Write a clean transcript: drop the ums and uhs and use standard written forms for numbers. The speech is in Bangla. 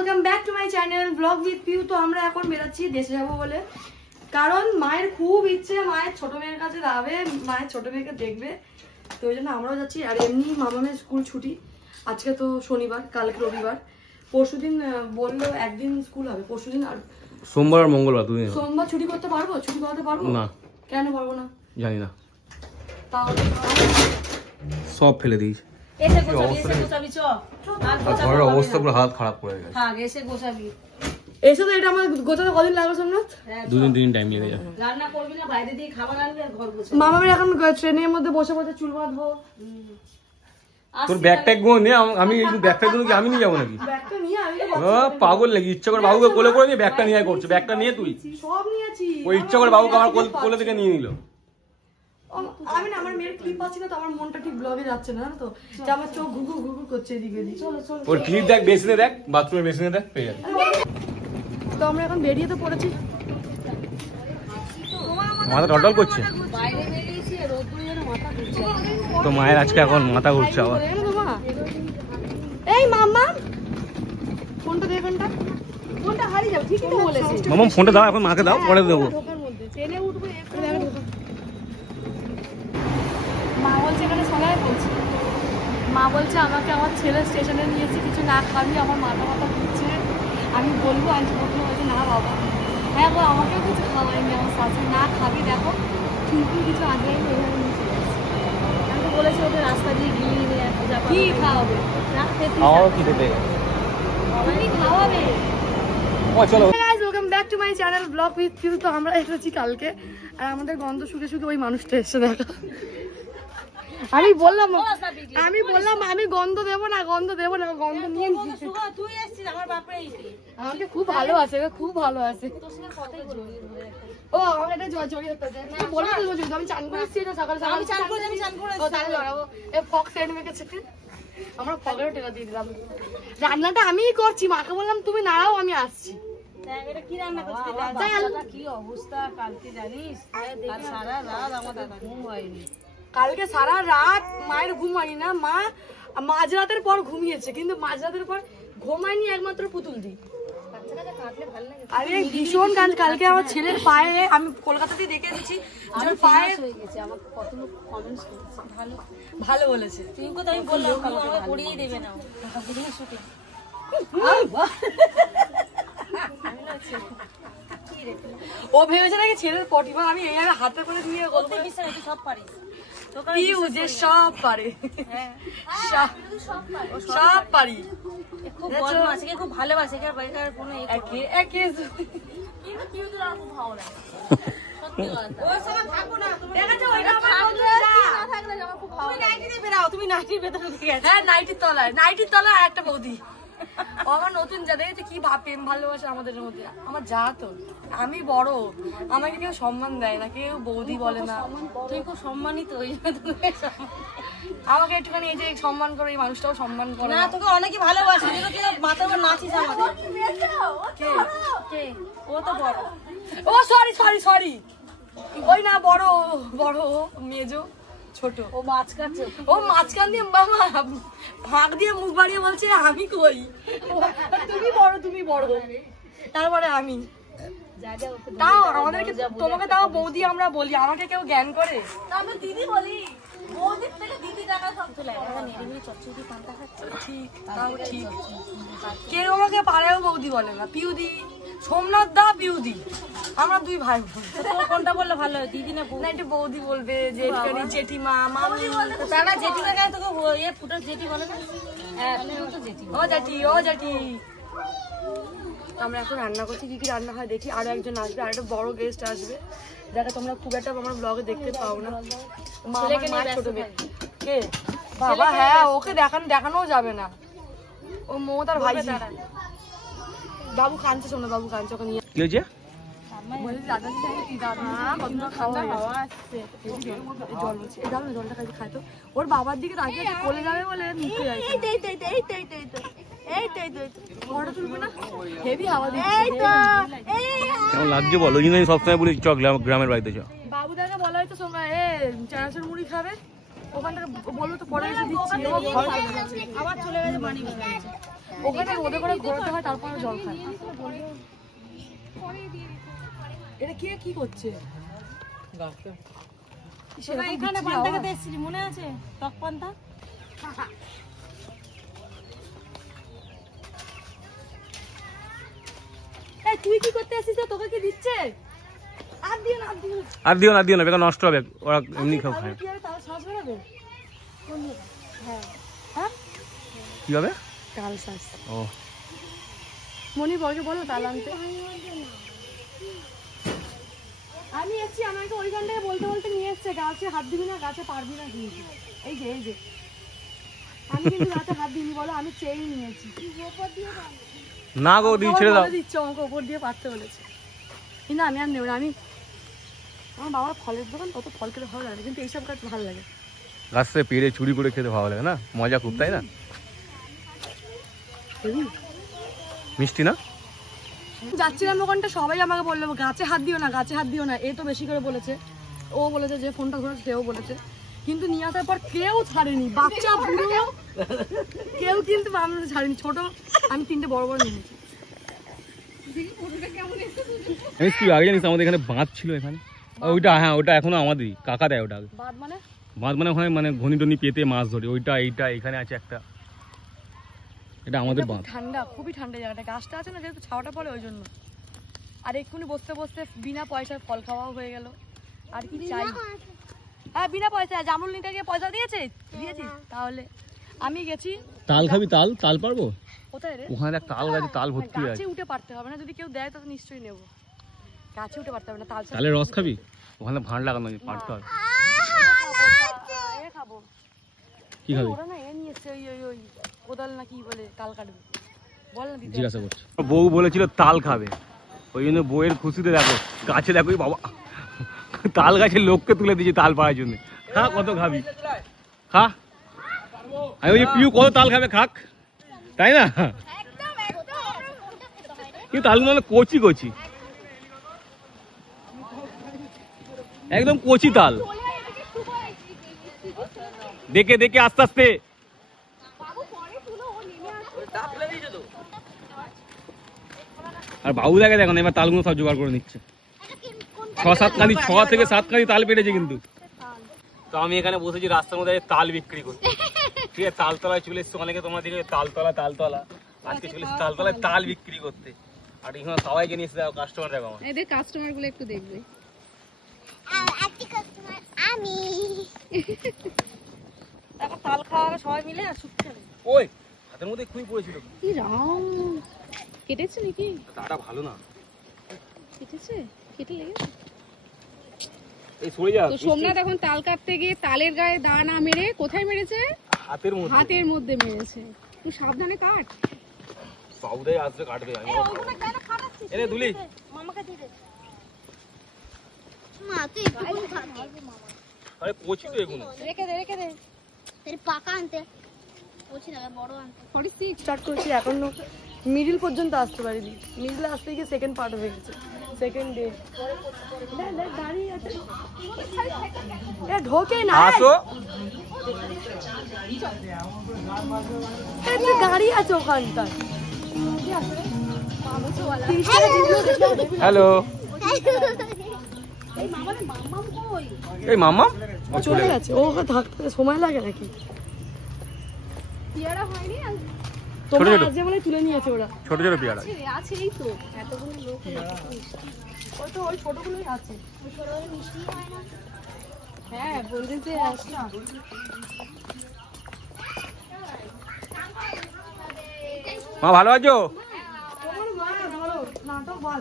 Welcome back to my channel blog with Piu. তো আমরা এখন বেরোচ্ছি দেশে যাবো বলে, কারণ মায়ের খুব ইচ্ছে মায়ের ছোট মেয়ের কাছে যাবে, মায়ের ছোট মেয়েকে দেখবে। তো ওই জন্য আমরাও যাচ্ছি। আর এমনি মামামের স্কুল ছুটি, আজকে তো শনিবার, কালকে রবিবার, পরশুদিন বললো একদিন স্কুল হবে, পরশুদিন আর সোমবার আর মঙ্গলবার দুদিন। সোমবার ছুটি করতে পারবো? ছুটি করাতে পারবো না। কেন পারবো না জানি না, তাহলে সব ফেলে দিয়েছি। ঘরের অবস্থা পুরো হাত খারাপ করে গেছে। এসে তো এটা আমার গোছাতে কদিন লাগবে সোমনাথ? দুদিন তিন টাইম লেগে যাবে। রান্না করবি না, বাইরে দিয়ে খাবার আনবি আর ঘর গোছা। মামামের এখন ট্রেনের মধ্যে বসে বসে চুল বাঁধবো। তোর ব্যাগ ট্যাগ গুলো নে, আমি ব্যাগ ট্যাগ গুলো কি আমি নিয়ে যাবো নাকি? ব্যাগটা নিয়ে আমি পাগল নাকি? ইচ্ছা করে বাবুকে কোলে করে নিয়ে ব্যাগটা নিয়ে করছে। ব্যাগটা নিয়ে তুই সব নিয়েছি। ওই ইচ্ছা করে বাবুকে আমার কোলে থেকে নিয়ে নিল। আমি না আমার মেয়ের ক্লিপ পাচ্ছি না তো আমার মনটা ঠিক ব্লগে যাচ্ছে না, জানো তো, যে আমার চোখ ঘুঘু ঘুঘু করছে এদিকে এদিকে। চলো চলো ওর ক্লিপ দেখ, বেসিনে দেখ, বাথরুমের বেসিনে দেখ, পেয়ে যাবে। তো আমরা এখন বেরিয়ে তো পড়েছি। মাথা টলটল করছে বাইরে বেরিয়েছি, রোদ্দুর যেন মাথা ঘুরছে। তো মায়ের আজকে এখন মাথা ঘুরছে আবার। এই মামা ফোনটা দে, ফোনটা হারিয়ে যাবে। ঠিকই তো বলেছিস। মামা ফোনটা দাও, এখন মাকে দাও, পরে দেবো। ঢোকার মধ্যে ট্রেনে উঠবে, মা বলছে এখানে সবাই বলছে, মা বলছে আমাকে আমার ছেলে স্টেশনে নিয়েছে, কিছু না খাবি, আমার মাথা ঘুরছে। আমি বলবো আজ প্রথমে বলছে না বাবা, হ্যাঁ গো আমাকেও কিছু খাওয়াইনি, আমার শাশুড়ি না খাবি দেখো কিন্তু কিছু আগে আমি তো বলেছি ওকে রাস্তা দিয়ে গিয়ে নিয়ে কি খাওয়াবে, আমারও কি দেবে, খাওয়াবে। চলো। Welcome back to my channel blog with Piu. তো আমরা এসেছি কালকে, আর আমাদের গন্ধ শুকে শুকে ওই মানুষটা এসে দেখা। আমি বললাম আমি গন্ধ দেবো না, গন্ধ নিয়ে তুই এসেছিস আমার বাপরে। আমাকে খুব ভালো আছে, খুব ভালো আছে। ও আমাকে এটা জড়িয়ে বলে আমি চান করে এসেছি সকালে সকালে। আমি চান করে তাহলে জড়াবো। ফক সেন্ট মেখেছে, আমরা ফকেরও টেলা দিয়ে দিলাম। রান্নাটা আমিই করছি, মাকে বললাম তুমি নাড়াও আমি আসছি। কি রান্না করছিস? কি অবস্থা কালকে জানিস? আর সারা রাত আমাদের ঘুম হয়নি। কালকে সারা রাত মায়ের ঘুম হয়নি না, মা মাঝরাতের পর ঘুমিয়েছে, কিন্তু মাঝরাতের পর ঘুমায়নি একমাত্র পুতুল দি। আরে ভীষণ কাজ। কালকে আমার ছেলের পায়ে, আমি কলকাতাতেই দেখে এসেছি, পায়ে হয়ে গেছে। আমাকে কত লোক কমেন্টস করেছে, ভালো ভালো বলেছে। টিঙ্কু তো আমি বললাম আমাকে পড়িয়ে দেবে না, বুঝলি শুটে। ও ভেবেছে নাকি ছেলের পটিমা আমি এইভাবে হাতে করে নিয়ে বলতে বিছানা তুই সব পারিস। পিউ যে সব পারে, সব পারি। খুব বদমাশ, একে খুব ভালোবাসে, একে বাইকার কোনো একে কিন্তু পিউ তো আর খুব ভালো লাগে। সত্যি কথা। ওর সঙ্গে থাকো না তুমি, দেখেছো ওইটা আমার বন্ধু না থাকলে আমার খুব ভালো। তুমি নাইটিতে বেরাও, তুমি নাইটির ভেতরে ঢুকে গেছো। হ্যাঁ নাইটির তলায় আরেকটা বৌদি। ও আমার নতুন যা দেখেছে কি প্রেম ভালোবাসা আমাদের মধ্যে। আমার যা তো আমি বড়, আমাকে কেউ সম্মান দেয় না, কেউ বৌদি বলে না। তুই খুব সম্মানিত, ওই জন্য তোকে আমাকে একটুখানি এই যে সম্মান করে, এই মানুষটাও সম্মান করে না। তোকে অনেকে ভালোবাসে, তুই মাথার উপর নাচিস আমাদের। কে? ও তো বড়। ও সরি ওই না, বড় মেজো ছোট। ও মাঝখানে, ও মাঝখান দিয়ে বাবা ফাঁক দিয়ে মুখ বাড়িয়ে বলছে আমি কই, তুমি বড় তারপরে আমি। তাও আমাদেরকে, তোমাকে তাও বৌদি আমরা বলি, আমাকে কেউ জ্ঞান করে? আমি দিদি বলি, বৌদির থেকে দিদি টাকা সব চলে এখন নিরিবিলি চচ্চড়ি পান্তা খাচ্ছে। ঠিক, তাও ঠিক। কেউ আমাকে পাড়ায়ও বৌদি বলে না। পিউদি, সোমনাথ দা, পিউদি, আমরা দুই ভাই বোন। কোনটা বললে ভালো হয়, দিদি না না একটু বৌদি বলবে, জেঠিমা, মামি। তারা জেঠিমা গায়ে তোকে ফুটার জেঠি বলে না? হ্যাঁ তুমিও তো জেঠি। ও জেঠি। আমরা এখন রান্না করছি, কি রান্না হয় দেখি। আরো একজন আসবে, আর একটা বড় গেস্ট আসবে, যাকে তোমরা খুব একটা আমার ব্লগে দেখতে পাও না। ছোট মেয়ে কে বাবা? হ্যাঁ ওকে দেখানোও যাবে না, ও মমতার ভাই। বাবু কাঁদছে, শোনো বাবু কাঁদছে, ওকে নিয়ে কি হয়েছে? ওর বাবার দিকে তাকিয়ে কোলে যাবে বলে মুখে যাচ্ছে। কেমন লাগছে বলো? ওই জন্য আমি সবসময় বলি চ গ্রামের বাড়িতে চ। বাবুদাকে বলা হয়তো চানাচুর মুড়ি খাবে, ওখান থেকে বলবো তো পরে এসে দিচ্ছি। আবার চলে গেছে, বাড়ি ওখানে রোদে করে ঘোরাতে হয়, তারপরে জল খায়। এটা কে কি করছে? এখানে পান্তা খেতে এসেছিলি, মনে আছে? টক পান্তা। এই তুই কি করতে আসিস? তোকে কি দিচ্ছে? আর দিও না, আর দিও না। আর দিও না, দিও না, বেকার নষ্ট হবে, ওরা এমনি খাও খায়। কি হবে? তাহলে শ্বাস বেরোবে? হ্যাঁ হ্যাঁ, কি হবে? তাল শ্বাস। ও মনি বলকে বলো তাল আনতে। আমি এসছি, আমাকে ওইখান থেকে বলতে বলতে নিয়ে এসছে, গাছে হাত দিবি না, গাছে পারবি না কিন্তু। এই যে এই যে আমি কিন্তু গাছে হাত দিইনি, বলো আমি চেয়েই নিয়েছি। না গো, দিয়ে ছেড়ে দাও। দিচ্ছ আমাকে ওপর দিয়ে পারতে বলেছে, কিন্তু আমি আর নেব না। আমি আমার বাবার ফলের দোকান, কত ফল খেতে ভালো লাগে, কিন্তু এইসব গাছ ভালো লাগে। গাছ থেকে পেড়ে চুরি করে খেতে ভালো লাগে না, মজা খুব, তাই না? মিষ্টি না? যাচ্ছিলাম ওখানটা, সবাই আমাকে বললো গাছে হাত দিও না, গাছে হাত দিও না। এ তো বেশি করে বলেছে, ও বলেছে যে ফোনটা ধরেছে সেও বলেছে, কিন্তু নিয়ে আসার পর কেউ ছাড়েনি, বাচ্চা বুড়ো কেউ কিন্তু আমরা ছাড়েনি। ছোট আমি 3টে বড় বড় নিয়েছি। তুই আগে জানিস আমাদের এখানে বাঁধ ছিল এখানে? ওইটা, হ্যাঁ ওটা এখনো আমাদেরই, কাকা দেয় ওটা। বাদ মানে? বাঁধ মানে ওখানে মানে ঘনি টনি পেতে মাছ ধরে, ওইটা এইটা এখানে আছে একটা, এটা আমাদের বাঁধ। ঠান্ডা, খুবই ঠান্ডা জায়গাটা, গাছটা আছে না যেহেতু ছাওয়াটা পড়ে ওই জন্য। আর এক্ষুনি বসতে বসতে বিনা পয়সায় ফল খাওয়াও হয়ে গেল, আর কি চাই? হ্যাঁ বিনা পয়সায়, জামরুল নিতে গিয়ে পয়সা দিয়েছিস? তাহলে আমি গেছি। তাল খাবি? তাল তাল পারবো? কোথায় রে? ওখানে দেখ তাল গাছে তাল ভর্তি আছে। গাছে উঠে পারতে হবে না, যদি কেউ দেয় তাহলে নিশ্চয়ই নেবো। গাছে উঠে পারতে হবে না, তাল তালের রস খাবি? ওখানে ভাঁড় লাগানো আছে, পারতে হবে। খাবো। কি খাবি? ওরা না এ নিয়ে এসছে, ওই ওই ওই কোদাল না কি বলে, তাল কাটবে, বল না দিতে। জিজ্ঞাসা করছি। বউ বলেছিল তাল খাবে, ওই জন্য বউয়ের খুশিতে দেখো গাছে, দেখো বাবা তাল গাছের লোককে তুলে দিয়েছে তাল পাওয়ার জন্য। খা, কত খাবি খা। আমি ওই যে পিউ কত তাল খাবে, খাক, তাই না? কিন্তু তালগুলো কচি কচি, একদম কচি তাল, দেখে দেখে আস্তে আস্তে। আর বাবু দেখে দেখো না, এবার তালগুলো সব জোগাড় করে নিচ্ছে। 6 থেকে 7 কাঁদি তাল পেটেছে কিন্তু। তো আমি এখানে বসেছি রাস্তার মধ্যে তাল বিক্রি করতে, ঠিক আছে? তালতলায় চলে এসছি, অনেকে তোমার দিকে তালতলা তালতলা, আজকে চলে এসছি তালতলায় তাল বিক্রি করতে। আর এখানে সবাইকে নিয়ে এসে কাস্টমার দেখো আমার, এদের কাস্টমার গুলো একটু দেখবে। আমি এখন তাল খাওয়াবে সবাই মিলে আর শুকতে হবে। ওই হাতের মধ্যে খুবই পড়েছিল, কি রাম, কেটেছে নাকি? তাটা ভালো না, কেটেছে? কেটে লেগেছে? এই সরে যা। তো সোমনাথ এখন তাল কাটতে গিয়ে তালের গায়ে দা না মেরে কোথায় মেরেছে? হাতের মধ্যে, হাতের মধ্যে মেরেছে। তুই সাবধানে কাট। বাবুদাই আসবে কাটবে। আমি এনে দুলি মামাকে দিয়ে দে। মা তুই একটু খা। আরে কচি তো এগুলো। রেখে দে, রেখে দে। তেরে পাকা আনতে বলছি না, বড় আনতে। 46 স্টার্ট করছি, এখনো মিডিল পর্যন্ত আসতে পারিনি। মিডিলে আসতে গিয়ে সেকেন্ড পার্ট হয়ে গেছে, সেকেন্ড ডে। দাঁড়িয়ে আছে, এ ঢোকে না। আসো, দাঁড়িয়ে আছে ওখানটায়। হ্যালো। এই মামা চলে গেছে, ও থাকতে সময় লাগে নাকি? পেয়ারা হয়নি? তোমরা ছোট ছোট। আজ যেমন তুলে নিয়েছে ওরা। ছোট ছোট পেয়ারা। আছে এই তো এতগুলো লোক। ওই তো ওই ছোটগুলোই আছে। হ্যাঁ বলতে যে আসনা। মা ভালো আছো? নাটক বাদ।